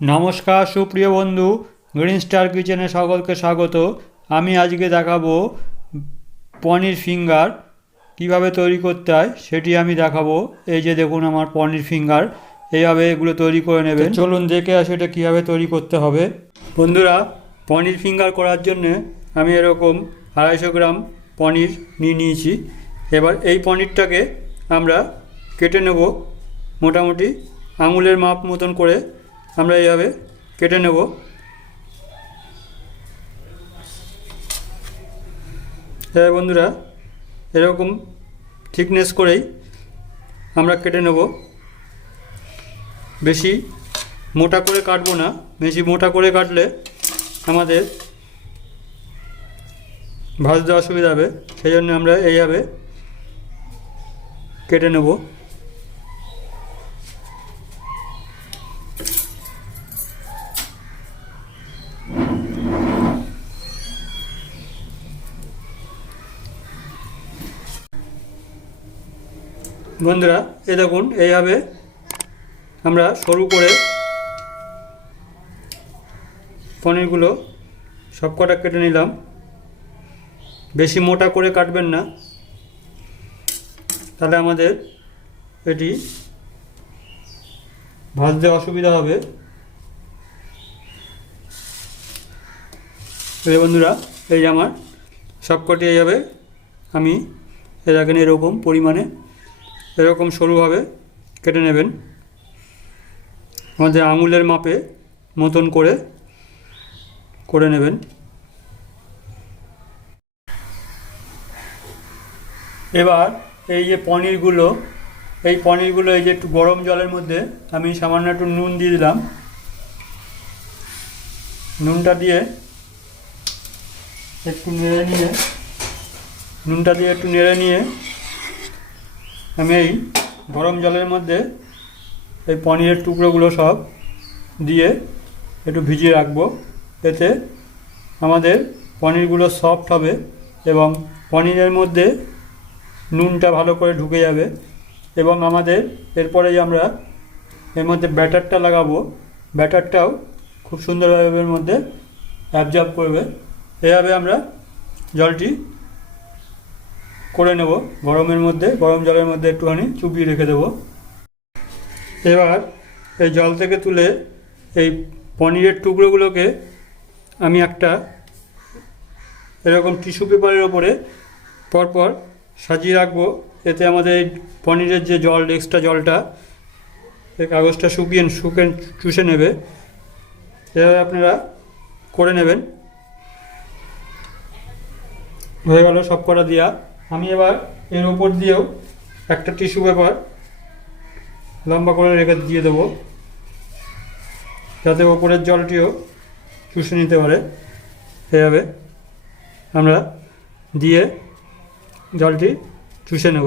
নমস্কার সুপ্রিয় বন্ধু, গ্রিন স্টার কিচেনে সকলকে স্বাগত। আমি আজকে দেখাবো পনির ফিঙ্গার কিভাবে তৈরি করতে হয় সেটি আমি দেখাবো। এই যে দেখুন আমার পনির ফিঙ্গার, এইভাবে এগুলো তৈরি করে নেবেন। চলুন দেখে আসি এটা কীভাবে তৈরি করতে হবে। বন্ধুরা, পনির ফিঙ্গার করার জন্যে আমি এরকম 250 গ্রাম পনির নিয়েছি। এবার এই পনিরটাকে আমরা কেটে নেব, মোটামুটি আঙুলের মাপ মতন করে আমরা এইভাবে কেটে নেব। হ্যাঁ বন্ধুরা, এরকম থিকনেস করেই আমরা কেটে নেব। বেশি মোটা করে কাটবো না, বেশি মোটা করে কাটলে আমাদের ভাজতে অসুবিধা হবে, সেই জন্য আমরা এইভাবে কেটে নেব। বন্ধুরা, এই দেখুন এইভাবে আমরা সরু করে পনিরগুলো সব কটা কেটে নিলাম। বেশি মোটা করে কাটবেন না, তাহলে আমাদের এটি ভাজতে অসুবিধা হবে। এই বন্ধুরা, এই আমার সবকটি এইভাবে আমি দেখেন এরকম পরিমাণে এরকম সরুভাবে কেটে নেবেন, আমাদের আঙুলের মাপে মতন করে নেবেন। এবার এই যে পনিরগুলো এই যে একটু গরম জলের মধ্যে আমি সামান্য একটু নুন দিয়ে দিলাম। নুনটা দিয়ে একটু নেড়ে নিয়ে আমি এই গরম জলের মধ্যে এই পনিরের টুকরোগুলো সব দিয়ে একটু ভিজিয়ে রাখবো। এতে আমাদের পনিরগুলো সফট হবে এবং পনিরের মধ্যে নুনটা ভালো করে ঢুকে যাবে এবং আমাদের এরপরেই আমরা এর মধ্যে ব্যাটারটা লাগাবো। ব্যাটারটাও খুব সুন্দরভাবে এর মধ্যে অ্যাবজর্ব করবে। এভাবে আমরা জলটি করে নেব, গরম জলের মধ্যে একটুখানি চুপিয়ে রেখে দেব। এবার এই জল থেকে তুলে এই পনিরের টুকরোগুলোকে আমি একটা এরকম টিস্যু পেপারের ওপরে পরপর সাজিয়ে রাখবো। এতে আমাদের এই পনিরের যে এক্সট্রা জলটা, এই কাগজটা শুকিয়ে চুষে নেবে। এভাবে আপনারা করে নেবেন। হয়ে গেল সব কটা দিয়া। আমি এবার এর ওপর দিয়েও একটা টিস্যু পেপার লম্বা করে রেখে দিয়ে দেবো, যাতে ওপরের জলটিও চুষে নিতে পারে। এভাবে আমরা দিয়ে জলটি চুষে নেব।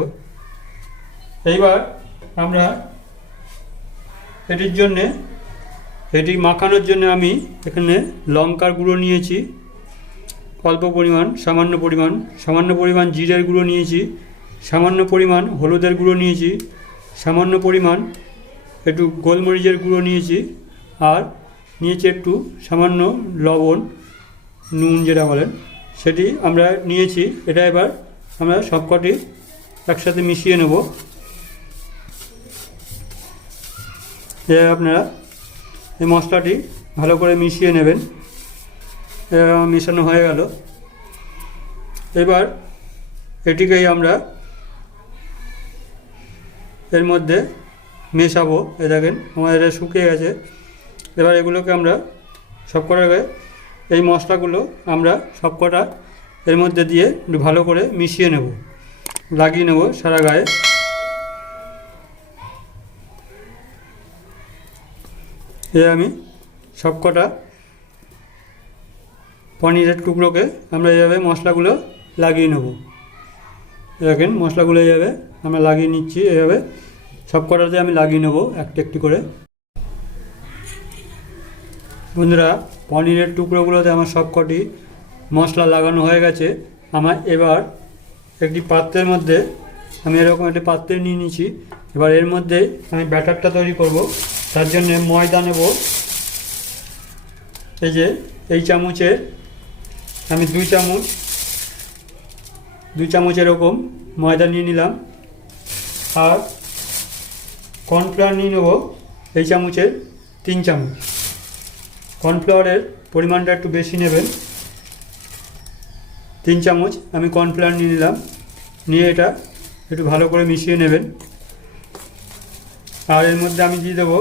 এইবার আমরা এটি মাখানোর জন্য আমি এখানে লঙ্কার গুঁড়ো নিয়েছি অল্প পরিমাণ, সামান্য পরিমাণ জিরের গুঁড়ো নিয়েছি, সামান্য পরিমাণ হলুদের গুঁড়ো নিয়েছি, সামান্য পরিমাণ একটু গোলমরিচের গুঁড়ো নিয়েছি, আর নিয়েছি একটু সামান্য লবণ, নুন যেটা বলেন সেটি আমরা নিয়েছি। এটা এবার আমরা সবকটি একসাথে মিশিয়ে নেব। আপনারা এই মশলাটি ভালো করে মিশিয়ে নেবেন। মেশানো হয়ে গেল। এবার এটিকেই আমরা এর মধ্যে মেশাবো। এই দেখেন আমাদের এটা শুকিয়ে গেছে। এবার এগুলোকে আমরা সবকটাকে এই মশলাগুলো আমরা সবকটা এর মধ্যে দিয়ে একটু ভালো করে মিশিয়ে নেব, লাগিয়ে নেব সারা গায়ে। আমি সবকটা পনিরের টুকরোকে আমরা এইভাবে মশলাগুলো লাগিয়ে নেব। দেখেন মশলাগুলো এইভাবে আমরা লাগিয়ে নিচ্ছি। এইভাবে সবকটাতে আমি লাগিয়ে নেব একটি করে। বন্ধুরা, পনিরের টুকরোগুলোতে আমার সবকটি মশলা লাগানো হয়ে গেছে। আমার এবার একটি পাত্রের মধ্যে আমি এরকম একটি পাত্রে নিয়ে নিয়েছি। এবার এর মধ্যে আমি ব্যাটারটা তৈরি করব। তার জন্য ময়দা নেব এই যে এই চামচের আমি 2 চামচ এরকম ময়দা নিয়ে নিলাম। আর কর্নফ্লাওয়ার নিয়ে নেব এই চামচের 3 চামচ। কর্নফ্লাওয়ারের পরিমাণটা একটু বেশি নেবেন। 3 চামচ আমি কর্নফ্লাওয়ার নিয়ে নিলাম, নিয়ে এটা একটু ভালো করে মিশিয়ে নেবেন। আর এর মধ্যে আমি দিয়ে দেবো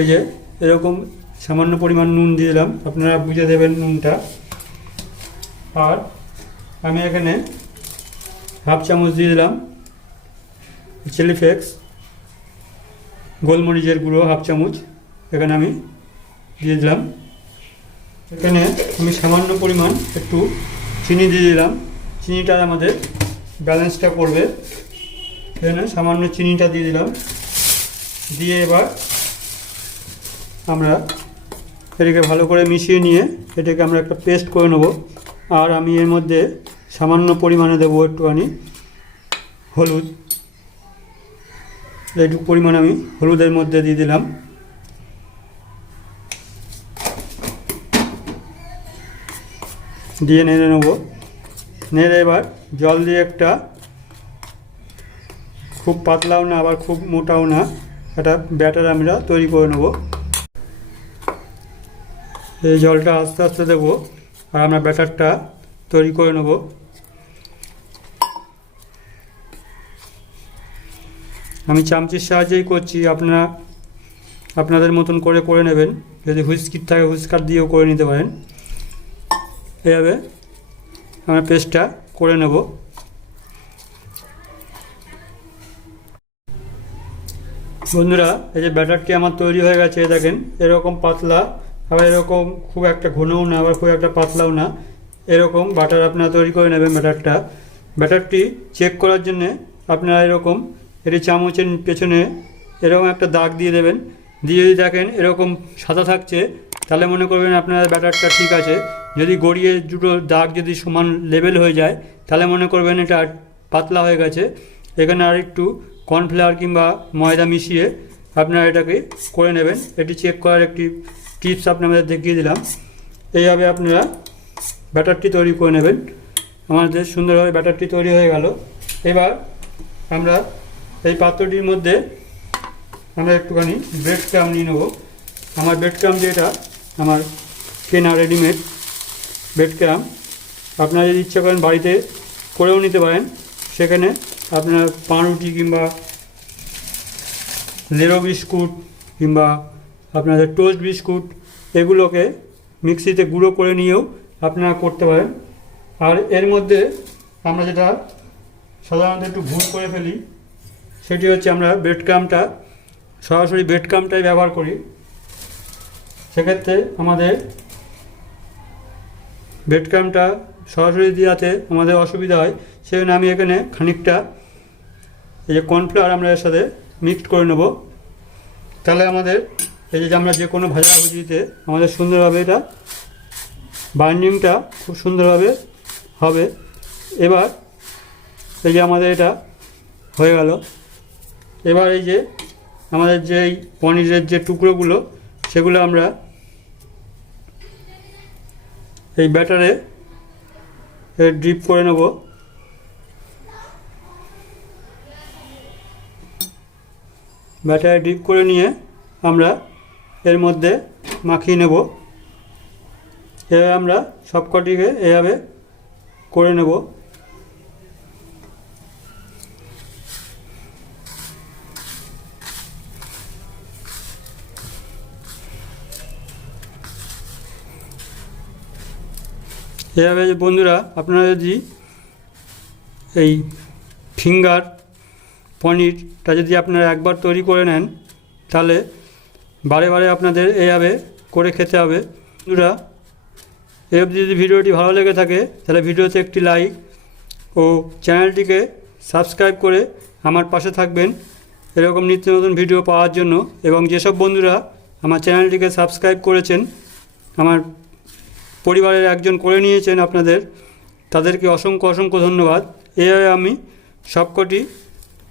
এই যে এরকম সামান্য পরিমাণ নুন দিয়ে দিলাম, আপনারা বুঝে দেবেন নুনটা। আর আমি এখানে হাফ চামচ দিয়ে দিলাম চিলি ফ্লেক্স, গোলমরিচের গুঁড়ো হাফ চামচ এখানে আমি দিয়ে দিলাম। এখানে আমি সামান্য পরিমাণ একটু চিনি দিয়ে দিলাম, চিনিটা আমাদের ব্যালেন্সটা করবে। এখানে সামান্য চিনিটা দিয়ে দিলাম, দিয়ে এবার আমরা এটাকে ভালো করে মিশিয়ে নিয়ে এটাকে আমরা একটা পেস্ট করে নেব। আর আমি এর মধ্যে সামান্য পরিমাণে দেবো একটুখানি হলুদ, এইটুকু পরিমাণ আমি হলুদের মধ্যে দিয়ে দিলাম। দিয়ে নেড়ে নেব, নেড়ে এবার জল দিয়ে একটা খুব পাতলাও না আবার খুব মোটাও না একটা ব্যাটার আমরা তৈরি করে নেব। এই জলটা আস্তে আস্তে দেবো আর আমরা ব্যাটারটা তৈরি করে নেব। আমি চামচির সাহায্যেই করছি, আপনারা আপনাদের মতন করে নেবেন। যদি হুইস্কির থাকে হুইস্কার দিয়েও করে নিতে পারেন। এইভাবে আমরা পেস্টটা করে নেব। বন্ধুরা এই যে ব্যাটারটি আমার তৈরি হয়ে গেছে, দেখেন এরকম পাতলা, আবার এরকম খুব একটা ঘনও না আবার খুব একটা পাতলাও না, এরকম বাটার আপনারা তৈরি করে নেবেন। ব্যাটারটি চেক করার জন্যে আপনারা এরকম এটি চামচের পেছনে এরকম একটা দাগ দিয়ে দেবেন। দিয়ে যদি দেখেন এরকম সাদা থাকছে তাহলে মনে করবেন আপনার ব্যাটারটা ঠিক আছে। যদি গড়িয়ে দুটো দাগ যদি সমান লেভেল হয়ে যায় তাহলে মনে করবেন এটা পাতলা হয়ে গেছে। এখানে আর একটু কর্নফ্লাওয়ার কিংবা ময়দা মিশিয়ে আপনারা এটাকে করে নেবেন। এটি চেক করার একটি টিপস আপনাদের দেখিয়ে দিলাম। এইভাবে আপনারা ব্যাটারটি তৈরি করে নেবেন। আমাদের সুন্দরভাবে ব্যাটারটি তৈরি হয়ে গেল। এবার আমরা এই পাত্রটির মধ্যে আমরা একটুখানি ব্রেড ক্রাম্ব নিয়ে নেব। আমার ব্রেড ক্রাম্ব যেটা আমার কেনা রেডিমেড ব্রেড ক্রাম্ব, আপনারা যদি ইচ্ছা করেন বাড়িতে করেও নিতে পারেন। সেখানে আপনার পাউরুটি কিংবা লেরো বিস্কুট কিংবা আপনাদের টোস্ট বিস্কুট এগুলোকে মিক্সিতে গুঁড়ো করে নিয়েও আপনারা করতে পারেন। আর এর মধ্যে আমরা যেটা সাধারণত একটু ভুল করে ফেলি সেটি হচ্ছে আমরা ব্রেড ক্রাম্বটা সরাসরি ব্রেড ক্রাম্বটাই ব্যবহার করি। সেক্ষেত্রে আমাদের ব্রেড ক্রাম্বটা সরাসরি দেওয়াতে আমাদের অসুবিধা হয়। সেজন্য আমি এখানে খানিকটা এই যে কর্নফ্লাওয়ার আমরা এর সাথে মিক্সড করে নেব। তাহলে আমাদের এই যে আমরা যে কোনো ভাজাভুজিতে আমাদের সুন্দরভাবে এটা বাইন্ডিংটা খুব সুন্দরভাবে হবে। এবার এই যে আমাদের এটা হয়ে গেল। এবার এই যে আমাদের যে পনিরের যে টুকরোগুলো সেগুলো আমরা এই ব্যাটারে ডিপ করে নেব। ব্যাটারে ডিপ করে নিয়ে আমরা এর মধ্যে মাখিয়ে নেব। এভাবে আমরা সবকটিকে এভাবে করে নেব। এভাবে বন্ধুরা আপনারা যদি এই ফিঙ্গার পনিরটা যদি আপনারা একবার তৈরি করে নেন তাহলে বারে বারে আপনাদের এইভাবে করে খেতে হবে। বন্ধুরা এই অবধি যদি ভিডিওটি ভালো লেগে থাকে তাহলে ভিডিওতে একটি লাইক ও চ্যানেলটিকে সাবস্ক্রাইব করে আমার পাশে থাকবেন এরকম নিত্য নতুন ভিডিও পাওয়ার জন্য। এবং যেসব বন্ধুরা আমার চ্যানেলটিকে সাবস্ক্রাইব করেছেন, আমার পরিবারের একজন করে নিয়েছেন আপনাদের, তাদেরকে অসংখ্য অসংখ্য ধন্যবাদ। এভাবে আমি সবকটি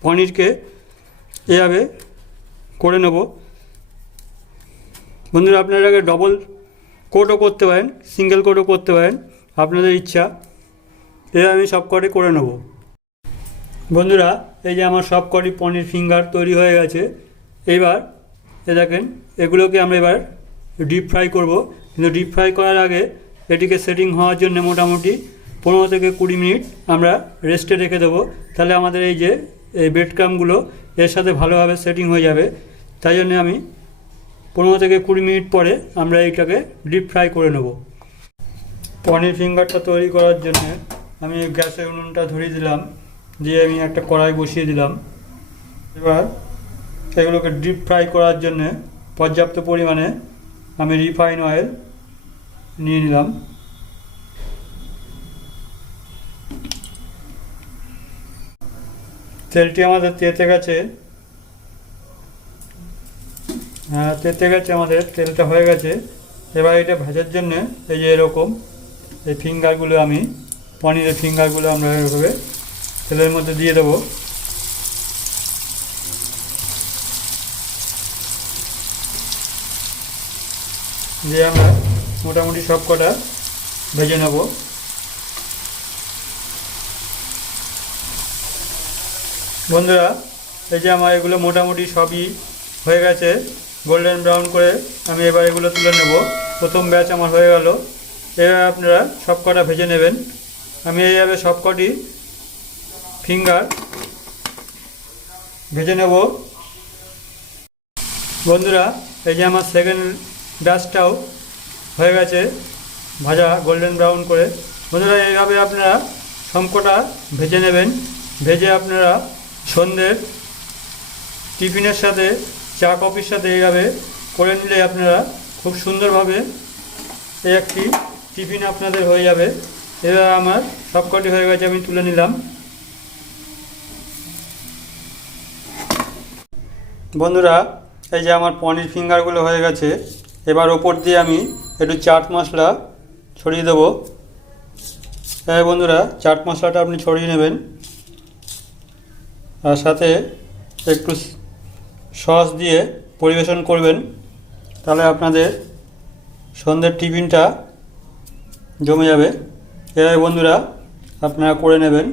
পনিরকে এভাবে করে নেব। বন্ধুরা আপনারা এটাকে ডবল কোটও করতে পারেন, সিঙ্গেল কোটও করতে পারেন, আপনাদের ইচ্ছা। এটা আমি সব কটি করে নেব। বন্ধুরা এই যে আমার সব কটি পনির ফিঙ্গার তৈরি হয়ে গেছে। এবার দেখেন এগুলোকে আমরা এবার ডিপ ফ্রাই করব। কিন্তু ডিপ ফ্রাই করার আগে এটিকে সেটিং হওয়ার জন্য মোটামুটি 15 থেকে 20 মিনিট আমরা রেস্টে রেখে দেবো। তাহলে আমাদের এই যে এই ব্রেড ক্রাম্বগুলো এর সাথে ভালোভাবে সেটিং হয়ে যাবে। তাই জন্য আমি 15 থেকে 20 মিনিট পরে আমরা এইটাকে ডিপ ফ্রাই করে নেব। পনির ফিঙ্গারটা তৈরি করার জন্য আমি গ্যাসের উনুনটা ধরিয়ে দিলাম, দিয়ে আমি একটা কড়াই বসিয়ে দিলাম। এবার এগুলোকে ডিপ ফ্রাই করার জন্য পর্যাপ্ত পরিমাণে আমি রিফাইন অয়েল নিয়ে নিলাম। তেলটি আমাদের তেতে গেছে, তেতে গেছে, আমাদের তেলটা হয়ে গেছে। এবার এটা ভাজার জন্য এই যে এরকম এই ফিঙ্গারগুলো, আমি পনিরের ফিঙ্গারগুলো আমরা এভাবে তেলের মধ্যে দিয়ে দেবো। দিয়ে আমরা মোটামুটি সব কটা ভেজে নেব। বন্ধুরা এই যে আমার এগুলো মোটামুটি সবই হয়ে গেছে গোল্ডেন ব্রাউন করে। আমি এবার এগুলো তুলে নেব। প্রথম ব্যাচ আমার হয়ে গেল। এবার আপনারা সব কটা ভেজে নেবেন। আমি এইভাবে সব কটি ফিঙ্গার ভেজে নেব। বন্ধুরা এই যে আমার সেকেন্ড ব্যাচটাও হয়ে গেছে ভাজা গোল্ডেন ব্রাউন করে। বন্ধুরা এইভাবে আপনারা সবকটা ভেজে নেবেন। ভেজে আপনারা সন্ধ্যের টিফিনের সাথে, চা কফির সাথে এইভাবে করে নিলে আপনারা খুব সুন্দরভাবে এই একটি টিফিন আপনাদের হয়ে যাবে। এবার আমার সবকটি হয়ে গেছে, আমি তুলে নিলাম। বন্ধুরা এই যে আমার পনির ফিঙ্গারগুলো হয়ে গেছে। এবার ওপর দিয়ে আমি একটু চাট মশলা ছড়িয়ে দেবো। হ্যাঁ বন্ধুরা, চাট মশলাটা আপনি ছড়িয়ে নেবেন, আর সাথে একটু সস দিয়ে পরিবেশন করবেন। তাহলে আপনাদের সন্ধ্যের টিফিনটা জমে যাবে। এভাবে বন্ধুরা আপনারা করে নেবেন।